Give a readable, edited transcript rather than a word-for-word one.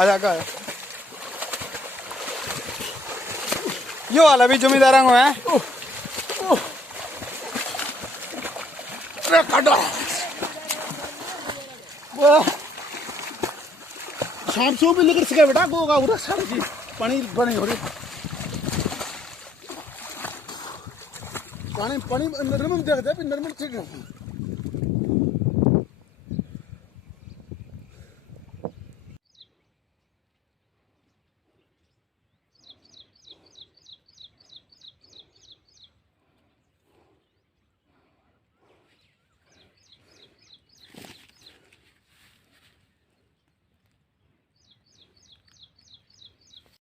आजा का यो वाला भी जमींदार को है। शाम सो भी निकल सके बेटा गोगा उड़ा सारी चीज पानी बनी हो रही पानी पानी नरम देखते नरम ठीक है।